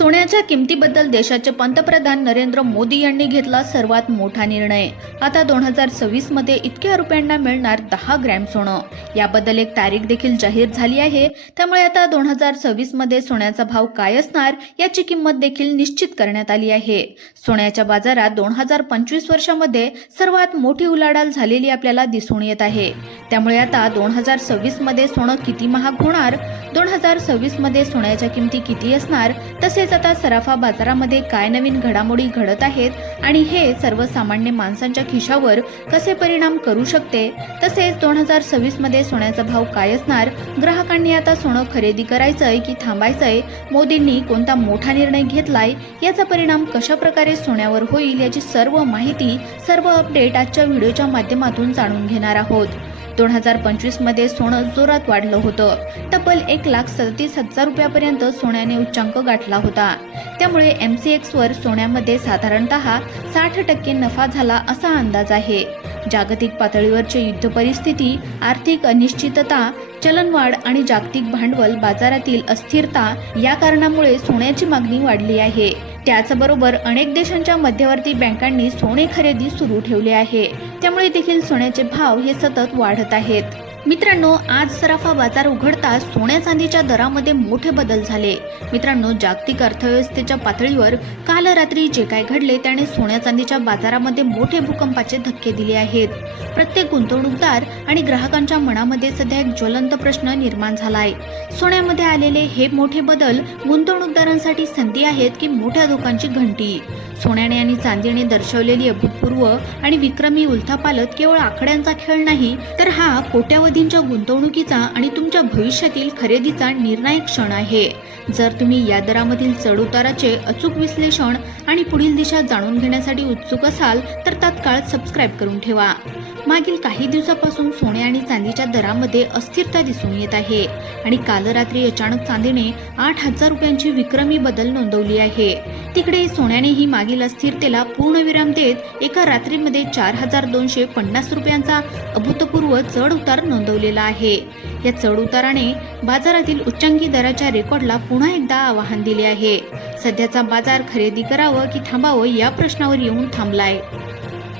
सोन्याच्या किमतीबद्दल देशाचे पंतप्रधान नरेंद्र मोदी यांनी घेतला सर्वात मोठा निर्णय। आता 2026 मध्ये इतक्या रुपयांना मिळणार 10 ग्रॅम सोनं। याबद्दल एक तारीख देखील जाहीर झाली आहे। त्यामुळे आता 2026 मध्ये सोन्याचा भाव काय असणार याची किंमत देखील निश्चित करण्यात आली आहे। सोन्याच्या बाजारात 2025 वर्षामध्ये सर्वात मोठी उलाढाल झालेली आपल्याला दिसून येत आहे। त्यामुळे आता 2026 मध्ये सोनं किती महाग होणार, 2026 मध्ये सोन्याच्या किमती किती असणार, तसेच आता सराफा बाजारामध्ये काय नवीन घडामोडी घडत आहेत आणि हे सर्वसामान्य माणसांच्या खिशावर कसे परिणाम करू शकते, तसेच 2026 मध्ये सोन्याचा भाव काय असणार, ग्राहकांनी आता सोनं खरेदी करायचंय की थांबायचंय, मोदींनी कोणता मोठा निर्णय घेतलाय, याचा परिणाम कशा प्रकारे सोन्यावर होईल याची सर्व माहिती, सर्व अपडेट आजच्या व्हिडिओच्या माध्यमातून जाणून घेणार आहोत। 2025 मध्ये सोनं जोरात वाढलं होतं। तब्बल 1,37,000 रुपयापर्यंत सोन्याने उच्चांक गाठला होता। त्यामुळे MCX वर सोन्यामध्ये साधारणतः 60% नफा झाला असा अंदाज आहे। जागतिक पातळीवरची युद्ध परिस्थिती, आर्थिक अनिश्चितता, चलनवाढ आणि जागतिक भांडवल बाजारातील अस्थिरता या कारणामुळे सोन्याची मागणी वाढली आहे। त्याचबरोबर अनेक देशांच्या मध्यवर्ती बँकांनी सोने खरेदी सुरू ठेवले आहे। त्यामुळे देखील सोन्याचे भाव हे सतत वाढत आहेत। मित्रांनो, आज सराफा बाजार उघडताच सोन्या चांदीच्या दरामध्ये मोठे बदल झाले। मित्रांनो, जागतिक अर्थव्यवस्थेच्या पातळीवर काल रात्री जे काय घडले त्याने सोन्या चांदीच्या बाजारामध्ये मोठे भूकंपाचे धक्के दिले आहेत। प्रत्येक गुंतवणूकदार आणि ग्राहकांच्या मनामध्ये सध्या एक ज्वलंत प्रश्न निर्माण झालाय। सोन्यामध्ये आलेले हे मोठे बदल गुंतवणूकदारांसाठी संधी आहेत की मोठ्या धोक्यांची घंटी? सोन्याने आणि चांदीने दर्शवलेली अभूतपूर्व आणि विक्रमी उलथापालथ केवळ आकड्यांचा खेळ नाही, तर हा कोट्यावधींच्या गुंतवणुकीचा आणि तुमच्या भविष्यातील खरेदीचा निर्णायक क्षण आहे। जर तुम्ही या दरामधील चढउताराचे अचूक विश्लेषण आणि पुढील दिशा जाणून घेण्यासाठी उत्सुक असाल तर तात्काळ सबस्क्राईब करून ठेवा। मागील काही दिवसापासून सोने आणि चांदीच्या दरामध्ये अस्थिरता दिसून येत आहे आणि काल रात्री अचानक चांदीने 8,000 रुपयांची विक्रमी बदल नोंदवली आहे। तिकडे सोन्यानेही मागील अस्थिरतेला पूर्णविराम देत एका रात्रीमध्ये 4,250 रुपयांचा अभूतपूर्व चढ उतार नोंदवलेला आहे। या चढ उताराने बाजारातील उच्चांकी दराच्या रेकॉर्डला पुन्हा एकदा आव्हान दिले आहे। सध्याचा बाजार खरेदी करावं की थांबावं या प्रश्नावर येऊन थांबलाय।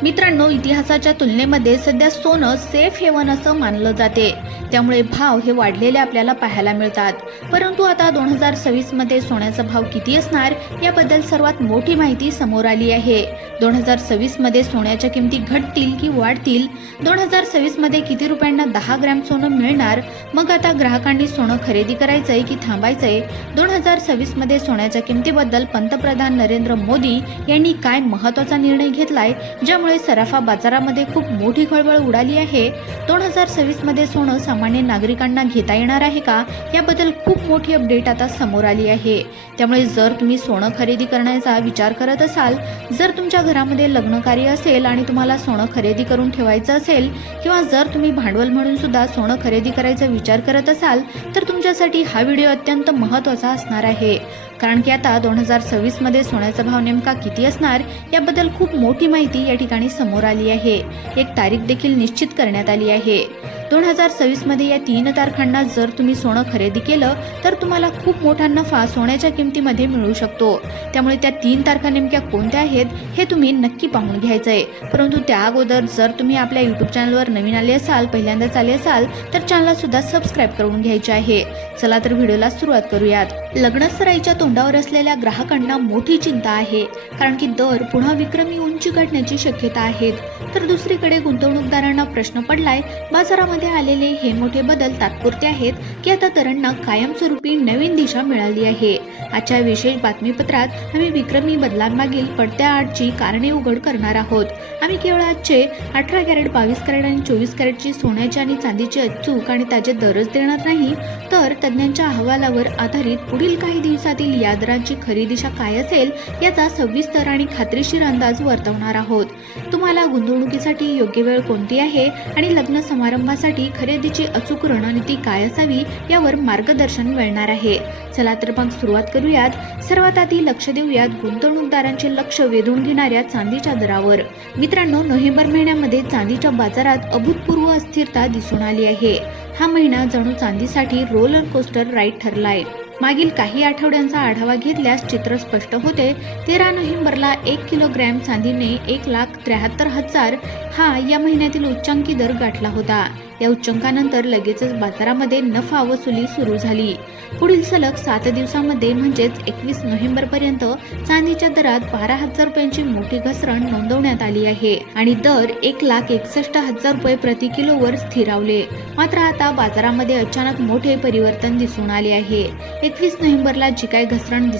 मित्रांनो, इतिहासाच्या तुलनेमध्ये सध्या सोनं सेफ हेवन असं मानलं जाते। त्यामुळे भाव हे वाढलेले आपल्याला पाहायला मिळतात। परंतु आता 2026 मध्ये सोन्याचा भाव किती असणार याबद्दल सर्वात मोठी माहिती समोर आली आहे। 2026 मध्ये सोन्याच्या किमती घटतील की वाढतील? 2026 मध्ये किती रुपयांना 10 ग्रॅम सोनं मिळणार? मग आता ग्राहकांनी सोनं खरेदी करायचंय की थांबायचंय? 2026 मध्ये सोन्याच्या किमतीबद्दल पंतप्रधान नरेंद्र मोदी यांनी काय महत्त्वाचा निर्णय घेतलाय ज्यामुळे सराफा बाजारामध्ये खूप मोठी खळबळ उडाली आहे? 2026 मध्ये सोनं सामान्य नागरिकांना घेता येणार आहे का याबद्दल खूप मोठी अपडेट आता समोर आली आहे। त्यामुळे जर तुम्ही सोनं खरेदी करण्याचा विचार करत असाल, जर तुमच्या घरामध्ये लग्न कार्य असेल आणि तुम्हाला सोनं खरेदी करून ठेवायचं असेल, किंवा जर तुम्ही भांडवल म्हणून सुद्धा सोनं खरेदी करायचा विचार करत असाल तर तुमच्यासाठी हा व्हिडिओ अत्यंत महत्त्वाचा असणार आहे। कारण की आता 2026 मध्ये सोन्याचा भाव नेमका किती असणार याबद्दल खूप मोठी माहिती या ठिकाणी समोर आली आहे। एक तारीख देखील निश्चित करण्यात आली आहे। 2026 मध्ये या 3 तारखांना जर तुम्ही सोनं खरेदी केलं तर तुम्हाला खूप मोठा नफा सोन्याच्या किमतीमध्ये मिळू शकतो। त्यामुळे त्या 3 तारखा नेमक्या कोणत्या आहेत हे तुम्ही नक्की पाहून घ्यायचंय। परंतु त्या अगोदर जर तुम्ही आपल्या YouTube चॅनलवर नवीन आले असाल, पहिल्यांदाच आले असाल तर चॅनलला सुद्धा सबस्क्राईब करून घ्यायचे आहे। चला तर व्हिडिओला सुरुवात करूयात। लग्नसराईच्या तोंडावर असलेल्या ग्राहकांना मोठी चिंता आहे, कारण की दर पुन्हा विक्रमी उंची गाठण्याची शक्यता आहेत। तर दुसरीकडे गुंतवणूकदारांना प्रश्न पडलाय, बाजारामध्ये आलेले हे मोठे बदल तात्पुरते आहेत की आता दरांना कायमस्वरूपी नवीन दिशा मिळाली आहे? आजच्या विशेष बातमीपत्रात आम्ही विक्रमी बदलांमागील पडद्याआडची कारणे उघड करणार आहोत। आम्ही केवळ आजचे 18 कॅरेट, 22 कॅरेट आणि 24 कॅरेटची सोन्याची आणि चांदीची अचूक आणि ताजे दरच देणार नाही, तर तज्ञांच्या अहवालावर आधारित पुढील काही दिवसातील या दरांची खरी दिशा काय असेल याचा सविस्तर आणि खात्रीशीर अंदाज वर्तवणार आहोत। तुम्हाला गुंतवणुकीसाठी योग्य वेळ कोणती आहे आणि लग्न समारंभासाठी खरेदीची अचूक रणनीती काय असावी यावर मार्गदर्शन मिळणार आहे। चला तर मग सुरुवात करूयात। सर्वात आधी लक्ष देऊयात गुंतवणूकदारांचे लक्ष वेधून घेणाऱ्या चांदीच्या दरावर। मित्रांनो, नोव्हेंबर महिन्यामध्ये चांदीच्या बाजारात अभूतपूर्व अस्थिरता दिसून आली आहे। हा महिना जणू चांदीसाठी रोलर कोस्टर राईड ठरलाय। मागील काही आठवड्यांचा आढावा घेतल्यास चित्र स्पष्ट होते. 13 नोव्हेंबरला 1 किलोग्रॅम चांदीने 1,73,000 हा या महिन्यातील उच्चांकी दर गाठला होता. या उच्चांकानंतर लगेचच बाजारामध्ये नफा वसुली सुरू झाली. पुढील सलग 7 दिवसांमध्ये म्हणजेच 21 नोव्हेंबरपर्यंत चांदीच्या दरात 12,000 रुपयांची मोठी घसरण नोंदवण्यात आली आहे आणि दर 1,61,000 रुपये प्रति किलोवर स्थिरावले. मात्र आता बाजारामध्ये अचानक मोठे परिवर्तन दिसून आले आहे. 21 नोव्हेंबरला जी घसरण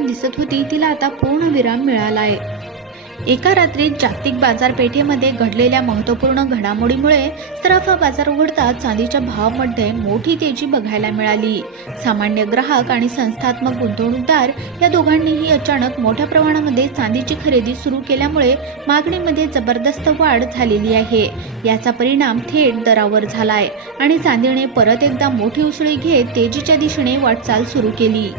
दिसत होती तिला आता पूर्णविराम मिळाला आहे. एका रात्रीत जागतिक बाजारपेठेमध्ये घडलेल्या महत्त्वपूर्ण घडामोडीमुळे सराफा बाजार उघडताच चांदीच्या भावामध्ये मोठी तेजी बघायला मिळाली. सामान्य ग्राहक आणि संस्थात्मक गुंतवणूकदार या दोघांनीही अचानक मोठ्या प्रमाणामध्ये चांदीची खरेदी सुरू केल्यामुळे मागणीमध्ये जबरदस्त वाढ झालेली आहे. याचा परिणाम थेट दरावर झालाय आणि चांदीने परत एकदा मोठी उसळी घेत तेजीच्या दिशेने वाटचाल सुरू केली.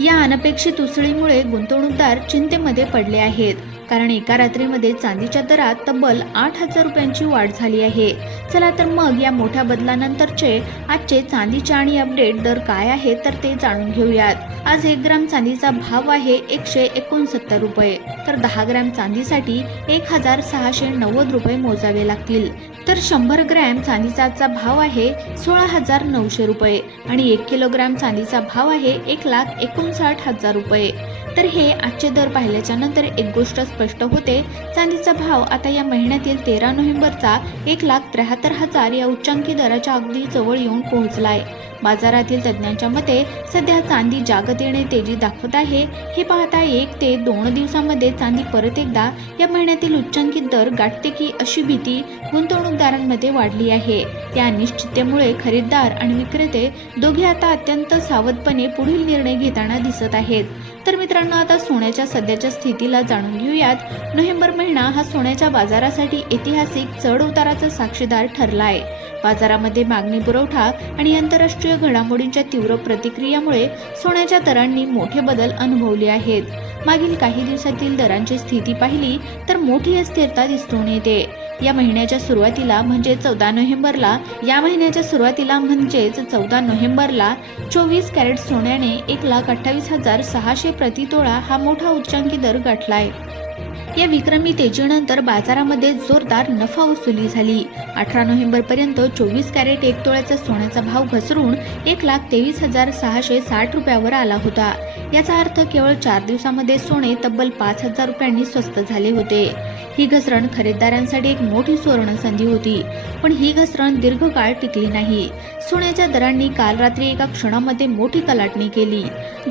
या अनपेक्षित उसळीमुळे गुंतवणूकदार चिंतेमध्ये पडले आहेत, कारण एका रात्रीमध्ये चांदीच्या दरात तब्बल 8,000 रुपयांची वाढ झाली आहे. चला तर मग या मोठ्या बदलानंतरचे आजचे चांदीचे आणि अपडेट दर काय आहे तर ते जाणून घेऊयात. आज 1 ग्राम चांदीचा भाव आहे 169 रुपये, तर 10 ग्रॅम चांदीसाठी 1,690 रुपये मोजावे लागतील. तर 100 ग्रॅम चांदीचा आजचा भाव आहे 16,900 रुपये आणि 1 किलोग्रॅम चांदीचा भाव आहे 1,59,000 रुपये. तर हे आजचे दर पाहिल्याच्या नंतर एक गोष्ट स्पष्ट होते, चांदीचा भाव आता या महिन्यातील 13 नोव्हेंबरचा 1,73,000 या उच्चांकी दराच्या अगदी जवळ येऊन पोहोचलाय. बाजारातील तज्ज्ञांच्या मते सध्या चांदी जागतिक तेजी दाखवत आहे. हे पाहता 1 ते 2 दिवसांमध्ये चांदी परत एकदा या महिन्यातील उच्चांकित दर गाठते की अशी भीती गुंतवणूकदारांमध्ये वाढली आहे. या अनिश्चिततेमुळे खरेदीदार आणि विक्रेते दोघे आता अत्यंत सावधपणे पुढील निर्णय घेताना दिसत आहेत. तर मित्रांनो, आता सोन्याच्या सध्याच्या स्थितीला जाणून घेऊयात. नोव्हेंबर महिना हा सोन्याच्या बाजारासाठी ऐतिहासिक चढ उताराचा साक्षीदार ठरला आहे. बाजारामध्ये मागणी, पुरवठा आणि आंतरराष्ट्रीय घडामोडींच्या तीव्र प्रतिक्रियामुळे सोन्याच्या दरांनी मोठे बदल अनुभवले आहेत. मागील काही दिवसातील दरांची स्थिती पाहिली तर मोठी अस्थिरता दिसून येते. या महिन्याच्या सुरुवातीला म्हणजे 14 नोव्हेंबरला 24 कॅरेट सोन्याने 1,28,600 प्रति तोळा हा मोठा उच्चांकी दर गाठलाय. या विक्रमी तेजीनंतर बाजारामध्ये जोरदार नफा वसुली झाली. 18 नोव्हेंबरपर्यंत 24 कॅरेट 1 तोळ्याचा सोन्याचा भाव घसरून 1,23,660 रुपयावर आला होता. याचा अर्थ केवळ 4 दिवसांमध्ये सोने तब्बल 5,000 रुपयांनी स्वस्त झाले होते. ही घसरण खरेदीदारांसाठी एक मोठी सुवर्ण संधी होती, पण ही घसरण दीर्घकाळ टिकली नाही. सोन्याच्या दरांनी काल रात्री एका क्षणामध्ये मोठी कलाटणी केली.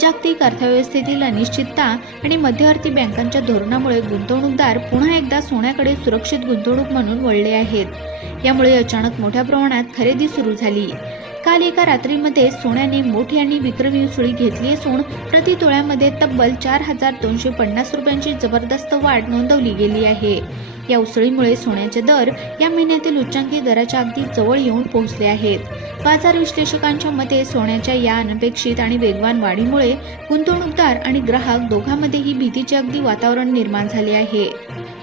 जागतिक अर्थव्यवस्थेतील अनिश्चितता आणि मध्यवर्ती बँकांच्या धोरणामुळे गुंतवणूकदार पुन्हा एकदा सोन्याकडे सुरक्षित गुंतवणूक म्हणून वळले आहेत. यामुळे अचानक मोठ्या प्रमाणात खरेदी सुरू झाली. काल एका रात्रीमध्ये सोन्याने मोठी आणि विक्रमी उसळी घेतली असून प्रति तोळ्यामध्ये तब्बल 4,250 रुपयांची जबरदस्त वाढ नोंदवली गेली आहे. या उसळीमुळे सोन्याचे दर या महिन्यातील उच्चांकी दराच्या अगदी जवळ येऊन पोहोचले आहेत. बाजार विश्लेषकांच्या मते सोन्याच्या या अनपेक्षित आणि वेगवान वाढीमुळे गुंतवणूकदार आणि ग्राहक दोघांमध्येही भीतीचे अगदी वातावरण निर्माण झाले आहे.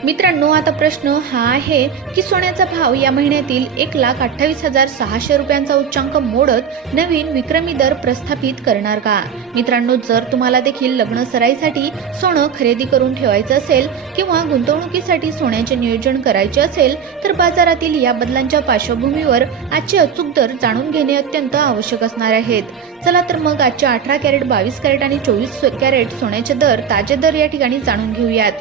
मित्रांनो, आता प्रश्न हा आहे की सोन्याचा भाव या महिन्यातील 1,28,600 रुपयांचा उच्चांक मोडत नवीन विक्रमी दर प्रस्थापित करणार का? मित्रांनो, जर तुम्हाला देखील लग्न सराईसाठी सोनं खरेदी करून ठेवायचं असेल किंवा गुंतवणुकीसाठी सोन्याचे नियोजन करायचे असेल तर बाजारातील या बदलांच्या पार्श्वभूमीवर आजचे अचूक दर जाणून घेणे अत्यंत आवश्यक असणार आहेत. चला तर मग आजचे 18 कॅरेट, 22 कॅरेट आणि 24 कॅरेट सोन्याचे दर, ताजे दर या ठिकाणी जाणून घेऊयात.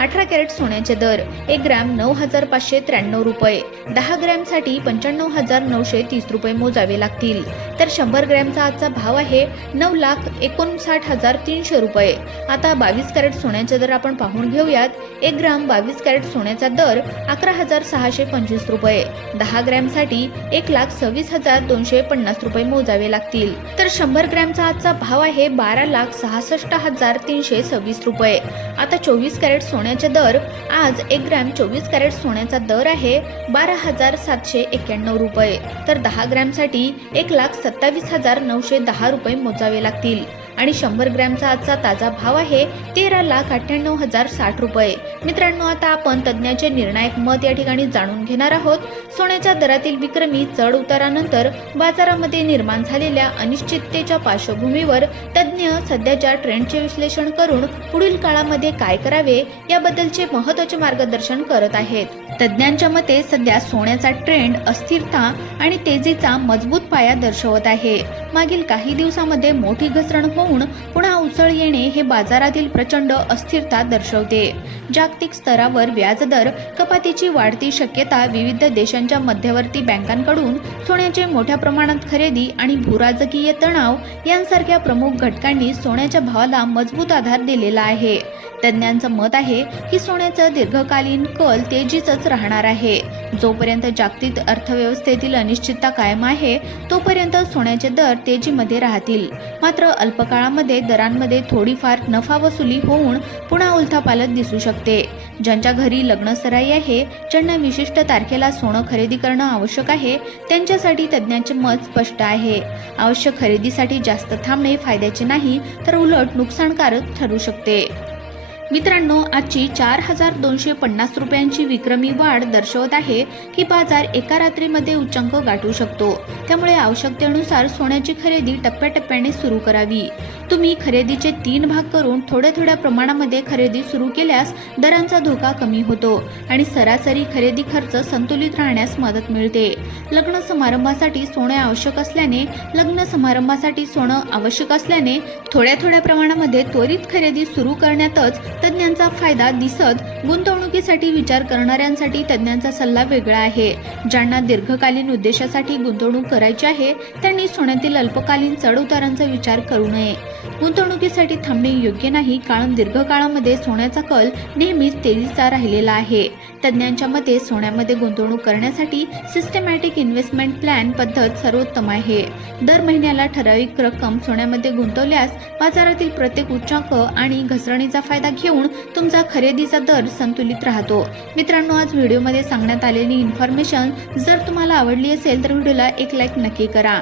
18 कॅरेट सोन्याचे दर: 1 ग्रॅम 9,593 रुपये, 10 ग्रॅमसाठी 95,930 रुपये मोजावे लागतील. तर 100 ग्रॅमचा आजचा भाव आहे 9,59,300 रुपये. आता 22 कॅरेट सोन्याचे दर आपण पाहून घेऊयात. 1 ग्राम 22 कॅरेट सोन्याचा दर 11,625 रुपये, 10 ग्रॅमसाठी 1,26,250 रुपये मोजावे लागतील. तर 100 ग्रॅमचा आजचा भाव आहे 12,66,326 रुपये. आता 24 कॅरेट सोन्याचे दर: आज 1 ग्रॅम 24 कॅरेट सोन्याचा दर आहे 12,791 रुपये, तर 10 ग्रॅमसाठी 1,27,910 रुपये मोजावे लागतील. आणि 100 ग्रॅमचा आजचा ताजा भाव आहे 13,98,060 रुपये. मित्रांनो, आता आपण तज्ज्ञाचे निर्णायक मत या ठिकाणी जाणून घेणार आहोत. सोन्याच्या दरातील विक्रमी चढ उतारानंतर बाजारामध्ये निर्माण झालेल्या अनिश्चिततेच्या पार्श्वभूमीवर तज्ज्ञ सध्याच्या ट्रेंडचे विश्लेषण करून पुढील काळामध्ये काय करावे याबद्दलचे महत्त्वाचे मार्गदर्शन करत आहेत. तज्ज्ञांच्या मते सध्या सोन्याचा ट्रेंड अस्थिरता आणि तेजीचा मजबूत पाया दर्शवत आहे. मागील काही दिवसांमध्ये मोठी घसरण होऊन पुन्हा उसळ येणे हे बाजारातील प्रचंड अस्थिरता दर्शवते. जागतिक स्तरावर व्याजदर कपातीची वाढती शक्यता, विविध देशांच्या मध्यवर्ती बँकांकडून सोन्याचे मोठ्या प्रमाणात खरेदी आणि भूराजकीय तणाव यांसारख्या प्रमुख घटकांनी सोन्याच्या भावाला मजबूत आधार दिलेला आहे. तज्ज्ञांचं मत आहे की सोन्याचं दीर्घकालीन कल तेजीचंच राहणार आहे. जोपर्यंत जागतिक अर्थव्यवस्थेतील अनिश्चितता कायम आहे तोपर्यंत सोन्याचे दर तेजीमध्ये राहतील. मात्र अल्पकाळामध्ये दरांमध्ये थोडीफार नफा वसुली होऊन पुन्हा उलथापालथ दिसू शकते. ज्यांच्या घरी लग्नसराई आहे, ज्यांना विशिष्ट तारखेला सोनं खरेदी करणं आवश्यक आहे, त्यांच्यासाठी तज्ज्ञांचे मत स्पष्ट आहे. आवश्यक खरेदीसाठी जास्त थांबणे फायद्याचे नाही, तर उलट नुकसानकारक ठरू शकते. मित्रांनो, आजची 4,250 रुपयांची विक्रमी वाढ दर्शवत आहे की बाजार एका रात्रीमध्ये उच्चांक गाठू शकतो. त्यामुळे आवश्यकतेनुसार सोन्याची खरेदी टप्प्याटप्प्याने सुरू करावी. तुम्ही खरेदीचे 3 भाग करून थोड्या प्रमाणामध्ये खरेदी सुरू केल्यास दरांचा धोका कमी होतो आणि सरासरी खरेदी खर्च संतुलित राहण्यास मदत मिळते. लग्न समारंभासाठी सोने आवश्यक असल्याने थोड्या प्रमाणामध्ये त्वरित खरेदी सुरू करण्यातच तज्ज्ञांचा फायदा दिसत, गुंतवणुकीसाठी विचार करणाऱ्यांसाठी तज्ज्ञांचा सल्ला वेगळा आहे. ज्यांना दीर्घकालीन उद्देशासाठी गुंतवणूक करायची आहे त्यांनी सोन्यातील अल्पकालीन चढउतारांचा विचार करू नये. गुंतवणुकीसाठी थांबणे योग्य नाही, कारण दीर्घकाळामध्ये सोन्याचा कल नेहमीच तेजीचा राहिलेला आहे. तज्ज्ञांच्या मते सोन्यामध्ये गुंतवणूक करण्यासाठी सिस्टमॅटिक इन्व्हेस्टमेंट प्लॅन पद्धत सर्वोत्तम आहे. दर महिन्याला ठराविक रक्कम सोन्यामध्ये गुंतवल्यास बाजारातील प्रत्येक उच्चांक आणि घसरणीचा फायदा घेऊन तुमचा खरेदीचा दर संतुलित राहतो. मित्रांनो, आज व्हिडिओमध्ये सांगण्यात आलेली इन्फॉर्मेशन जर तुम्हाला आवडली असेल तर व्हिडिओला एक लाईक नक्की करा.